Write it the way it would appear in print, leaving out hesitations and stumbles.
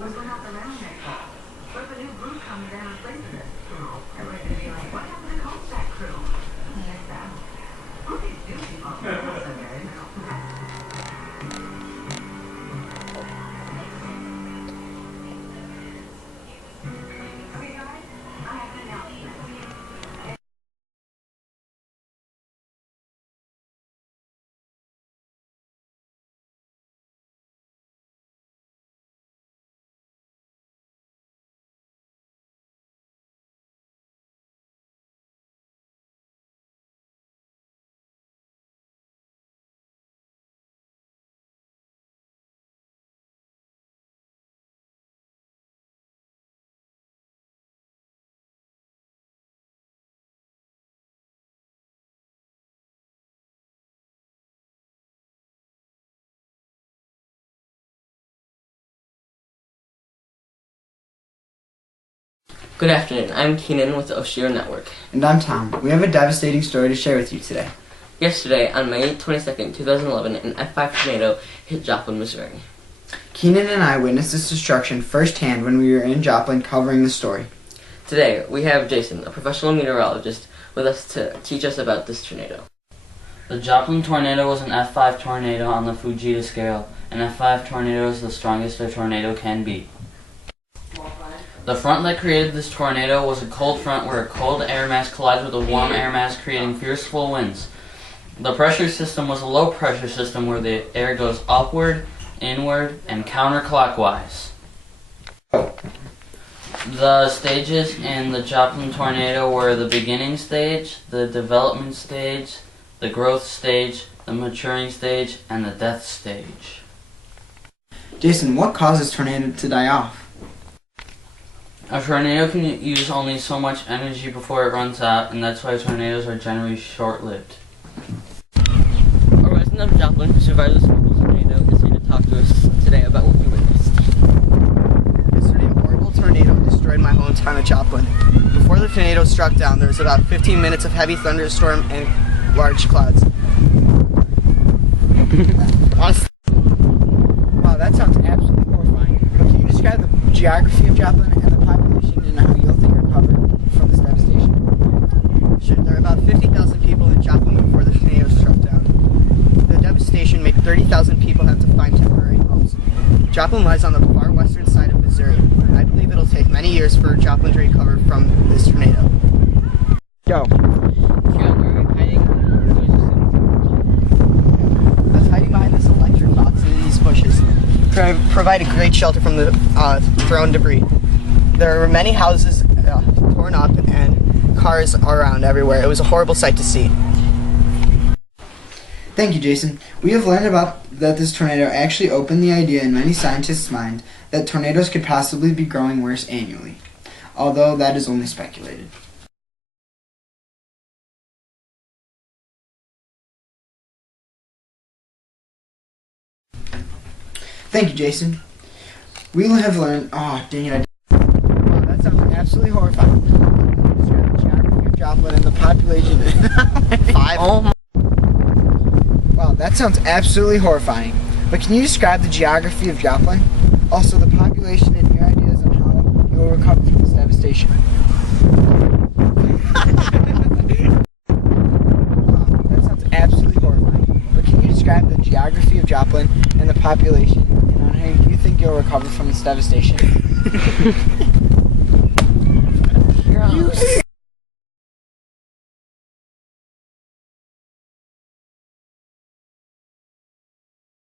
was when not the lemonade fall. But the new group comes in and replaces it. Everybody's gonna be like, what happened to the Cul-de-sac crew? Like that. Who these new people? That's so good. Okay, guys, I have an announcement. Good afternoon. I'm Keenan with the Oshiro Network. And I'm Tom. We have a devastating story to share with you today. Yesterday, on May 22nd, 2011, an F5 tornado hit Joplin, Missouri. Keenan and I witnessed this destruction firsthand when we were in Joplin covering the story. Today, we have Jason, a professional meteorologist, with us to teach us about this tornado. The Joplin tornado was an F5 tornado on the Fujita scale. An F5 tornado is the strongest a tornado can be. The front that created this tornado was a cold front where a cold air mass collides with a warm air mass, creating fierceful winds. The pressure system was a low pressure system where the air goes upward, inward, and counterclockwise. The stages in the Joplin tornado were the beginning stage, the development stage, the growth stage, the maturing stage, and the death stage. Jason, what causes tornado to die off? A tornado can use only so much energy before it runs out, and that's why tornadoes are generally short-lived. A resident of Joplin who survived this horrible tornado is here to talk to us today about what he witnessed. Yesterday, a horrible tornado destroyed my hometown of Joplin. Before the tornado struck down, there was about 15 minutes of heavy thunderstorm and large clouds. Wow, that sounds absolutely horrifying. But can you describe the geography of Joplin and the population and how you'll think recover from this devastation? Sure, there were about 50,000 people in Joplin before the tornado struck down. The devastation made 30,000 people have to find temporary homes. Joplin lies on the far western side of Missouri. I believe it'll take many years for Joplin to recover from this tornado. Go. That's hiding behind this electric box and these bushes. Provide a great shelter from the thrown debris. There were many houses torn up and cars around everywhere. It was a horrible sight to see. Thank you, Jason. We have learned about that this tornado actually opened the idea in many scientists' minds that tornadoes could possibly be growing worse annually, although that is only speculated. Thank you, Jason. We have learned. Oh, dang it! Wow, that sounds absolutely horrifying. Describe the geography of Joplin and the population. Wow, that sounds absolutely horrifying. But can you describe the geography of Joplin? Also, the population and your ideas on how you will recover from this devastation. Wow, that sounds absolutely horrifying. But can you describe the geography of Joplin and the population? How do you think you'll recover from this devastation?